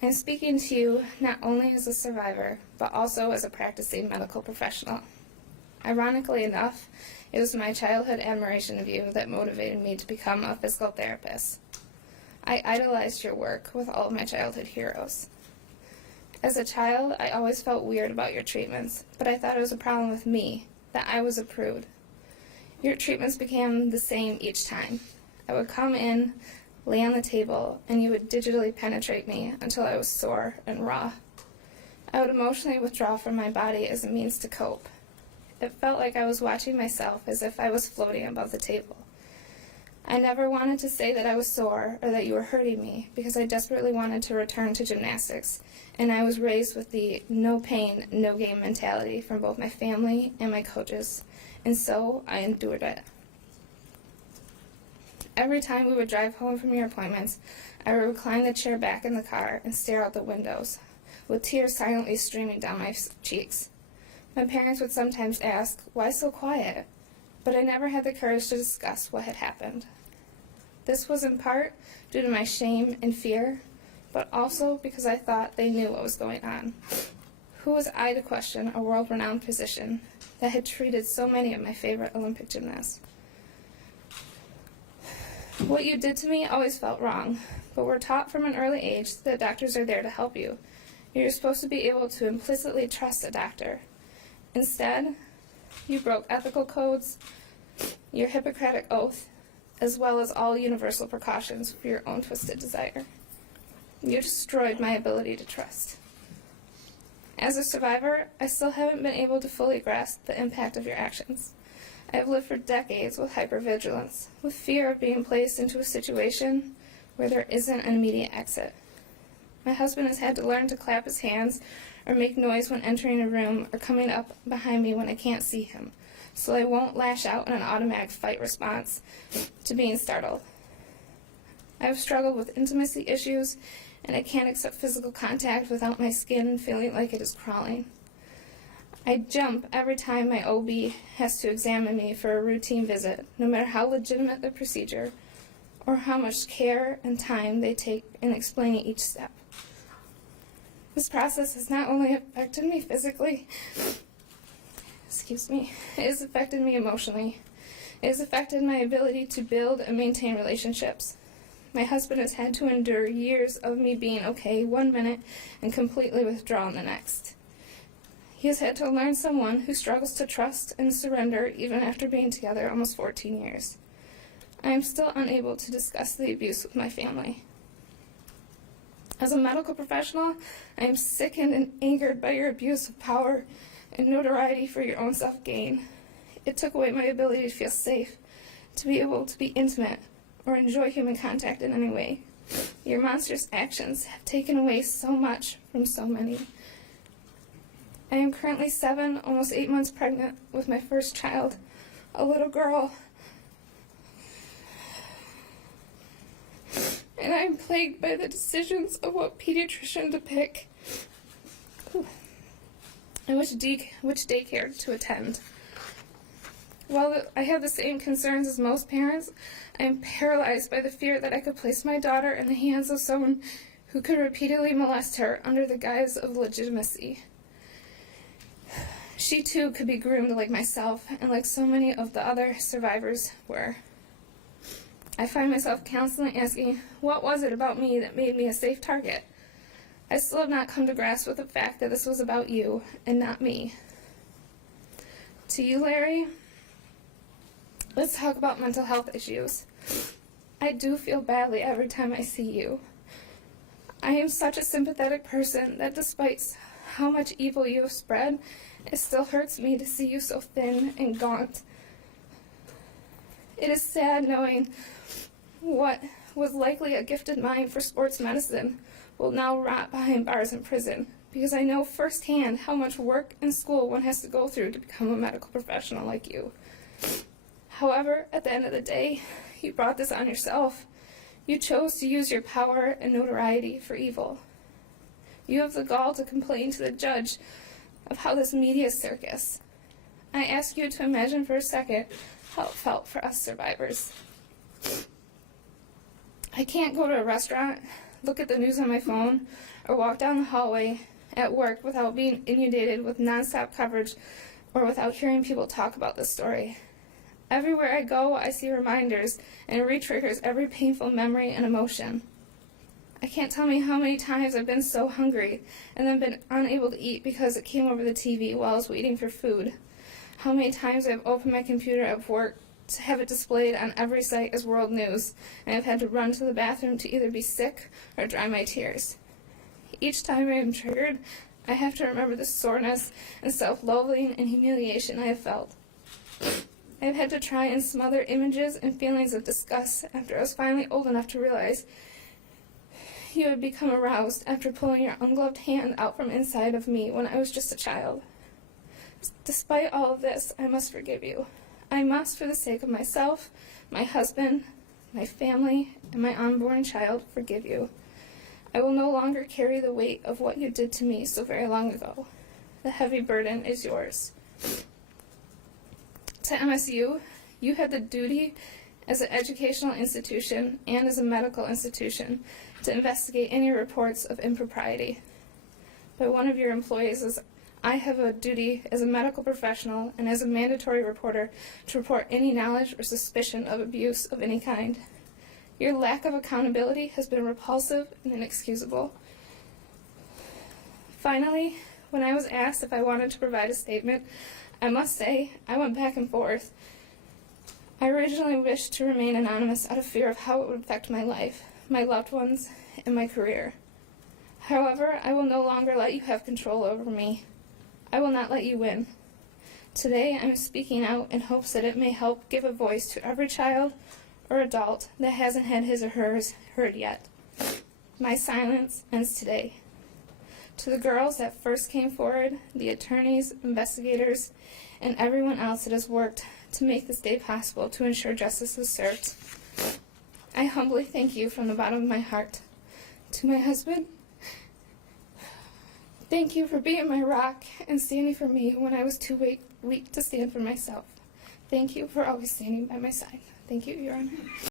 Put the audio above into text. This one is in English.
I'm speaking to you not only as a survivor, but also as a practicing medical professional. Ironically enough, it was my childhood admiration of you that motivated me to become a physical therapist. I idolized your work with all of my childhood heroes. As a child, I always felt weird about your treatments, but I thought it was a problem with me, that I was a prude. Your treatments became the same each time. I would come in, lay on the table, and you would digitally penetrate me until I was sore and raw. I would emotionally withdraw from my body as a means to cope. It felt like I was watching myself as if I was floating above the table. I never wanted to say that I was sore or that you were hurting me because I desperately wanted to return to gymnastics, and I was raised with the no pain, no gain mentality from both my family and my coaches, and so I endured it. Every time we would drive home from your appointments, I would recline the chair back in the car and stare out the windows, with tears silently streaming down my cheeks. My parents would sometimes ask, "Why so quiet?" But I never had the courage to discuss what had happened. This was in part due to my shame and fear, but also because I thought they knew what was going on. Who was I to question a world-renowned physician that had treated so many of my favorite Olympic gymnasts? What you did to me always felt wrong, but we're taught from an early age that doctors are there to help you. You're supposed to be able to implicitly trust a doctor. Instead, you broke ethical codes, your Hippocratic oath, as well as all universal precautions for your own twisted desire. You destroyed my ability to trust. As a survivor, I still haven't been able to fully grasp the impact of your actions. I have lived for decades with hypervigilance, with fear of being placed into a situation where there isn't an immediate exit. My husband has had to learn to clap his hands or make noise when entering a room or coming up behind me when I can't see him, so I won't lash out in an automatic fight response to being startled. I have struggled with intimacy issues, and I can't accept physical contact without my skin feeling like it is crawling. I jump every time my OB has to examine me for a routine visit, no matter how legitimate the procedure or how much care and time they take in explaining each step. This process has not only affected me physically, it has affected me emotionally. It has affected my ability to build and maintain relationships. My husband has had to endure years of me being okay one minute and completely withdrawn the next. He has had to learn someone who struggles to trust and surrender even after being together almost 14 years. I am still unable to discuss the abuse with my family. As a medical professional, I am sickened and angered by your abuse of power and notoriety for your own self-gain. It took away my ability to feel safe, to be able to be intimate, or enjoy human contact in any way. Your monstrous actions have taken away so much from so many. I am currently 7, almost 8 months pregnant with my first child, a little girl. And I am plagued by the decisions of what pediatrician to pick and which daycare to attend. While I have the same concerns as most parents, I am paralyzed by the fear that I could place my daughter in the hands of someone who could repeatedly molest her under the guise of legitimacy. She too could be groomed like myself and like so many of the other survivors were. I find myself constantly asking, what was it about me that made me a safe target? I still have not come to grasp with the fact that this was about you and not me. To you, Larry, let's talk about mental health issues. I do feel badly every time I see you. I am such a sympathetic person that despite how much evil you have spread, it still hurts me to see you so thin and gaunt. It is sad knowing what was likely a gifted mind for sports medicine will now rot behind bars in prison, because I know firsthand how much work and school one has to go through to become a medical professional like you. However, at the end of the day, you brought this on yourself. You chose to use your power and notoriety for evil. You have the gall to complain to the judge of how this media circus. I ask you to imagine for a second how it felt for us survivors. I can't go to a restaurant, look at the news on my phone, or walk down the hallway at work without being inundated with nonstop coverage or without hearing people talk about this story. Everywhere I go, I see reminders, and it re-triggers every painful memory and emotion. I can't tell me how many times I've been so hungry and then been unable to eat because it came over the TV while I was waiting for food. How many times I've opened my computer at work to have it displayed on every site as world news, and I've had to run to the bathroom to either be sick or dry my tears. Each time I am triggered, I have to remember the soreness and self-loathing and humiliation I have felt. I have had to try and smother images and feelings of disgust after I was finally old enough to realize you had become aroused after pulling your ungloved hand out from inside of me when I was just a child. Despite all of this, I must forgive you. I must, for the sake of myself, my husband, my family, and my unborn child, forgive you. I will no longer carry the weight of what you did to me so very long ago. The heavy burden is yours. To MSU, you had the duty as an educational institution and as a medical institution to investigate any reports of impropriety by one of your employees, as I have a duty as a medical professional and as a mandatory reporter to report any knowledge or suspicion of abuse of any kind. Your lack of accountability has been repulsive and inexcusable. Finally, when I was asked if I wanted to provide a statement, I must say I went back and forth. I originally wished to remain anonymous out of fear of how it would affect my life, my loved ones, and my career. However, I will no longer let you have control over me. I will not let you win. Today, I am speaking out in hopes that it may help give a voice to every child or adult that hasn't had his or hers heard yet. My silence ends today. To the girls that first came forward, the attorneys, investigators, and everyone else that has worked to make this day possible to ensure justice is served, I humbly thank you from the bottom of my heart. To my husband, thank you for being my rock and standing for me when I was too weak to stand for myself. Thank you for always standing by my side. Thank you, Your Honor.